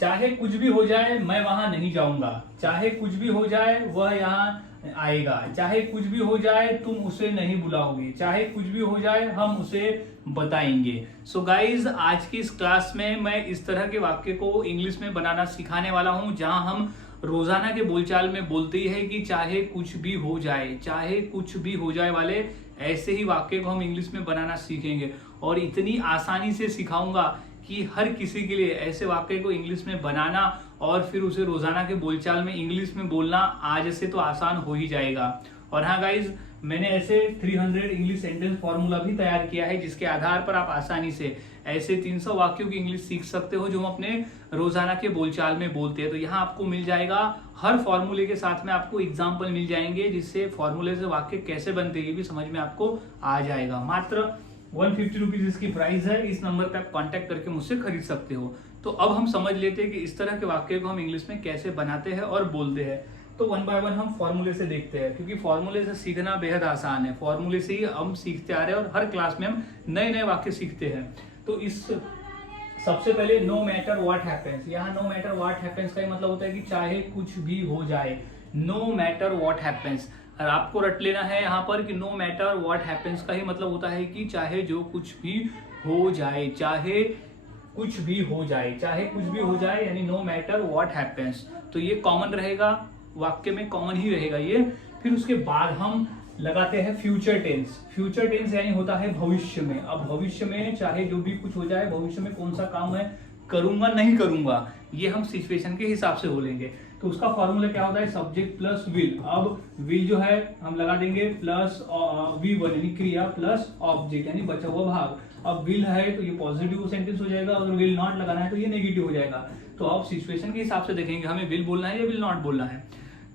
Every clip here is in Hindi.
चाहे कुछ भी हो जाए मैं वहां नहीं जाऊंगा, चाहे कुछ भी हो जाए वह यहाँ आएगा, चाहे कुछ भी हो जाए तुम उसे नहीं बुलाओगे, चाहे कुछ भी हो जाए हम उसे बताएंगे। सो गाइज आज की इस क्लास में मैं इस तरह के वाक्य को इंग्लिश में बनाना सिखाने वाला हूं, जहां हम रोजाना के बोलचाल में बोलते ही है कि चाहे कुछ भी हो जाए, चाहे कुछ भी हो जाए वाले ऐसे ही वाक्य को हम इंग्लिश में बनाना सीखेंगे। और इतनी आसानी से सिखाऊंगा कि हर किसी के लिए ऐसे वाक्य को इंग्लिश में बनाना और फिर उसे रोजाना के बोलचाल में इंग्लिश में बोलना आज से तो आसान हो ही जाएगा। और हाँ गाइज, मैंने ऐसे 300 इंग्लिश सेंटेंस फॉर्मूला भी तैयार किया है, जिसके आधार पर आप आसानी से ऐसे 300 वाक्यों की इंग्लिश सीख सकते हो जो हम अपने रोजाना के बोलचाल में बोलते हैं। तो यहाँ आपको मिल जाएगा, हर फॉर्मूले के साथ में आपको एग्जाम्पल मिल जाएंगे, जिससे फॉर्मूले से वाक्य कैसे बनते हैं ये भी समझ में आपको आ जाएगा। मात्र 150 रुपीज इसकी प्राइस है। इस नंबर पे आप कांटेक्ट करके मुझसे खरीद सकते हो। तो अब हम समझ लेते हैं कि इस तरह के वाक्य को हम इंग्लिश में कैसे बनाते हैं और बोलते हैं। तो वन बाय वन हम फॉर्मूले से देखते हैं, क्योंकि फॉर्मूले से सीखना बेहद आसान है। फॉर्मूले से ही हम सीखते आ रहे हैं और हर क्लास में हम नए नए वाक्य सीखते हैं। तो इस सबसे पहले नो मैटर व्हाट हैपेंस, यहाँ नो मैटर व्हाट हैपेंस का मतलब होता है कि चाहे कुछ भी हो जाए, नो मैटर व्हाट हैपेंस। और आपको रट लेना है यहाँ पर कि नो मैटर व्हाट हैपेंस का ही मतलब होता है कि चाहे जो कुछ भी हो जाए, चाहे कुछ भी हो जाए, चाहे कुछ भी हो जाए, यानी नो मैटर व्हाट हैपेंस। तो ये कॉमन रहेगा, वाक्य में कॉमन ही रहेगा ये। फिर उसके बाद हम लगाते हैं फ्यूचर टेंस। फ्यूचर टेंस यानी होता है भविष्य में। अब भविष्य में चाहे जो भी कुछ हो जाए, भविष्य में कौन सा काम है करूंगा नहीं करूंगा, ये हम सिचुएशन के हिसाब से बोलेंगे। तो उसका फॉर्मूला क्या होता है, सब्जेक्ट प्लस विल। अब विल जो है हम लगा देंगे प्लस V1 यानी क्रिया प्लस ऑब्जेक्ट यानी बचा हुआ भाग। अब विल है तो ये पॉजिटिव सेंटेंस हो जाएगा, अगर विल नॉट लगाना है तो ये नेगेटिव हो जाएगा। तो अब सिचुएशन के हिसाब से देखेंगे हमें विल बोलना है या विल नॉट बोलना है।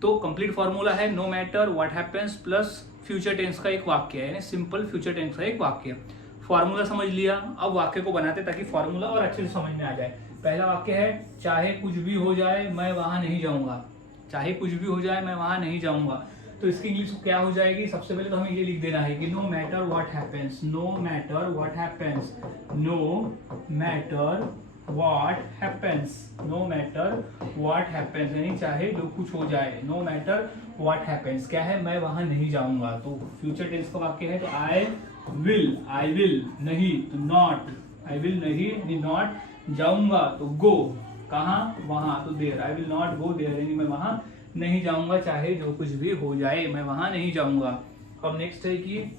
तो कंप्लीट फॉर्मूला है no matter what happens plus future tense का एक वाक्य है, यानी सिंपल फ्यूचर टेंस का एक वाक्य। फॉर्मूला समझ लिया, अब वाक्य को बनाते ताकि फॉर्मूला और अच्छे से समझ में आ जाए। पहला वाक्य है चाहे कुछ भी हो जाए मैं वहां नहीं जाऊंगा, चाहे कुछ भी हो जाए मैं वहां नहीं जाऊंगा। तो इसकी इंग्लिश क्या हो जाएगी, सबसे पहले तो हमें ये लिख देना है कि no matter what happens, no matter what happens, no matter what happens, no matter what happens यानी चाहे जो कुछ हो जाए, नो मैटर व्हाट हैपेंस क्या है, मैं वहां नहीं जाऊंगा। तो फ्यूचर टेंस का वाक्य है तो आई विल नहीं, तो नॉट, आई विल नहीं नॉट, जाऊंगा तो गो, कहाँ वहां, तो देर, आई विल नॉट गो देर यानी मैं वहां नहीं जाऊंगा, चाहे जो कुछ भी हो जाए मैं वहां नहीं जाऊंगा। अब नेक्स्ट है कि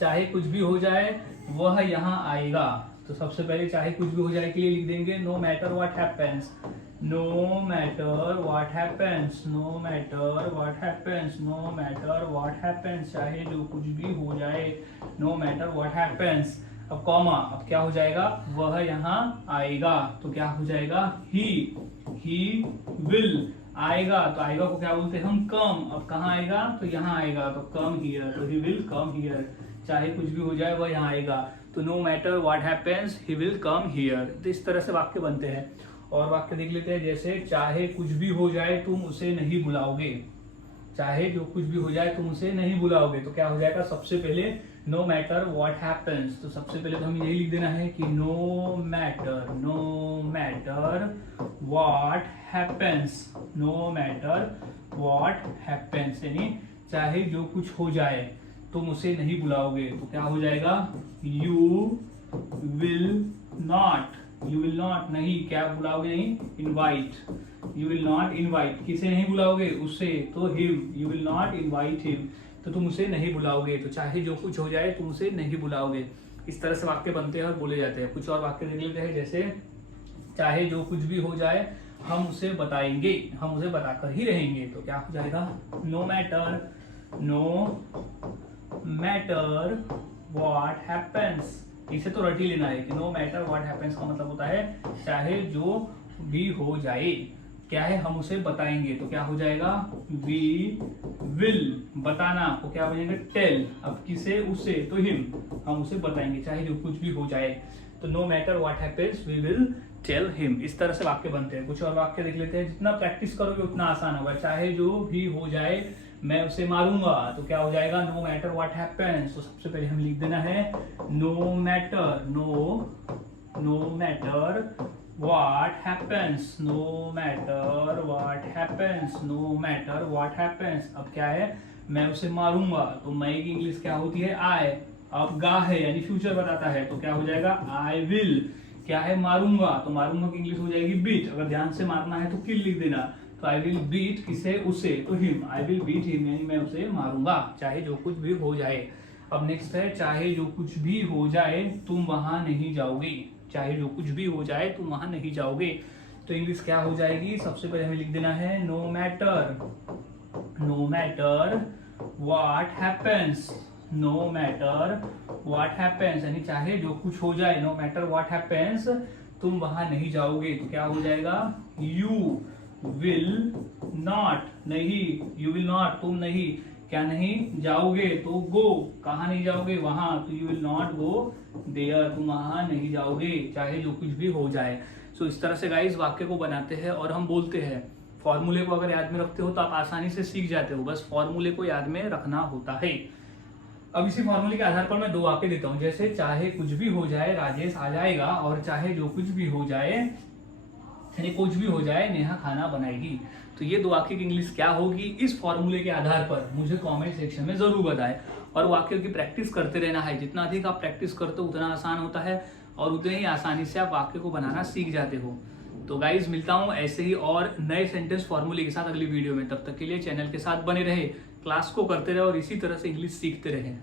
चाहे कुछ भी हो जाए वह यहाँ आएगा। तो सबसे पहले चाहे कुछ भी हो जाए के लिए लिख देंगे no matter what happens, no matter what happens, no matter what happens, no matter what happens, चाहे जो कुछ भी हो जाए, नो मैटर व्हाट हैपेंस। अब कॉमा, अब क्या हो जाएगा, वह यहाँ आएगा, तो क्या हो जाएगा ही विल आएगा। तो आएगा को क्या बोलते हैं हम कम। अब कहाँ आएगा, तो यहाँ आएगा, तो कम हियर, तो ही विल कम हियर, चाहे कुछ भी हो जाए वह यहाँ आएगा। तो no matter what happens he will come here. तो इस तरह से वाक्य बनते हैं। और वाक्य देख लेते हैं, जैसे चाहे कुछ भी हो जाए तुम उसे नहीं बुलाओगे, चाहे जो कुछ भी हो जाए तुम उसे नहीं बुलाओगे। तो क्या हो जाएगा, सबसे पहले नो मैटर व्हाट हैपेंस, तो सबसे पहले तो हमें यही लिख देना है कि no matter what happens, no matter what happens यानी चाहे जो कुछ हो जाए तुम उसे नहीं बुलाओगे। तो क्या हो जाएगा, यू विल नॉट नहीं, क्या बुलाओगे नहीं, invite, you will not invite, किसे नहीं बुलाओगे, उसे, तो him, you will not invite him, तो तुम उसे नहीं बुलाओगे। तो चाहे जो कुछ हो जाए तुम उसे नहीं बुलाओगे। इस तरह से वाक्य बनते हैं और बोले जाते हैं। कुछ और वाक्य देख लेते हैं, जैसे चाहे जो कुछ भी हो जाए हम उसे बताएंगे, हम उसे बताकर ही रहेंगे। तो क्या हो जाएगा, नो मैटर व्हाट हैपेंस। इसे तो रट ही लेना है कि नो मैटर व्हाट हैपेंस का मतलब होता है चाहे जो भी हो जाए क्या है, हम उसे बताएंगे। तो क्या हो जाएगा, वी विल, बताना को क्या बनेगा, टेल। अब किसे, उसे, तो हिम, हम उसे बताएंगे चाहे जो कुछ भी हो जाए। तो no matter what happens we will tell him. इस तरह से वाक्य बनते हैं। कुछ और वाक्य देख लेते हैं, जितना प्रैक्टिस करोगे उतना आसान होगा। चाहे जो भी हो जाए मैं उसे मारूंगा, तो क्या हो जाएगा, नो मैटर व्हाट हैपेंस। तो सबसे पहले हम लिख देना है no matter what happens, no matter what happens, no matter what happens। अब क्या है, मैं उसे मारूंगा, तो मैं की इंग्लिश क्या होती है, आई। अब गा है यानी फ्यूचर बताता है, तो क्या हो जाएगा, आई विल। क्या है, मारूंगा, तो मारूंगा की इंग्लिश हो जाएगी बीट। अगर ध्यान से मारना है तो किल लिख देना, तो आई विल बीट किसे, उसे, तो him. I will beat him यानी मैं उसे मारूंगा, चाहे जो कुछ भी हो जाए। अब नेक्स्ट है, चाहे जो कुछ भी हो जाए तुम वहां नहीं जाओगे। चाहे जो कुछ भी हो जाए तुम वहां नहीं जाओगे, तो इंग्लिश क्या हो जाएगी, सबसे पहले हमें लिख देना है no matter, no matter what happens, no matter what happens यानी चाहे जो कुछ हो जाए, नो मैटर व्हाट हैपेंस तुम वहां नहीं जाओगे, तो क्या हो जाएगा, यू विल नॉट, नहीं, यू विल नॉट तुम नहीं, क्या नहीं जाओगे, तो गो, कहाँ नहीं जाओगे, वहां, तो you will not go there, तुम वहां नहीं जाओगे, चाहे जो कुछ भी हो जाए। सो इस तरह से गाइस वाक्य को बनाते हैं और हम बोलते हैं। फॉर्मूले को अगर याद में रखते हो तो आप आसानी से सीख जाते हो, बस फॉर्मूले को याद में रखना होता है। अब इसी फॉर्मूले के आधार पर मैं दो वाक्य देता हूं, जैसे चाहे कुछ भी हो जाए राजेश आ जाएगा, और चाहे जो कुछ भी हो जाए यानी कुछ भी हो जाए नेहा खाना बनाएगी। तो ये दो वाक्य की इंग्लिश क्या होगी, इस फॉर्मूले के आधार पर मुझे कमेंट सेक्शन में जरूर बताएं। और वाक्यों की प्रैक्टिस करते रहना है, जितना अधिक आप प्रैक्टिस करते हो उतना आसान होता है और उतने ही आसानी से आप वाक्य को बनाना सीख जाते हो। तो गाइज मिलता हूं ऐसे ही और नए सेंटेंस फॉर्मूले के साथ अगली वीडियो में। तब तक के लिए चैनल के साथ बने रहे, क्लास को करते रहे और इसी तरह से इंग्लिश सीखते रहे।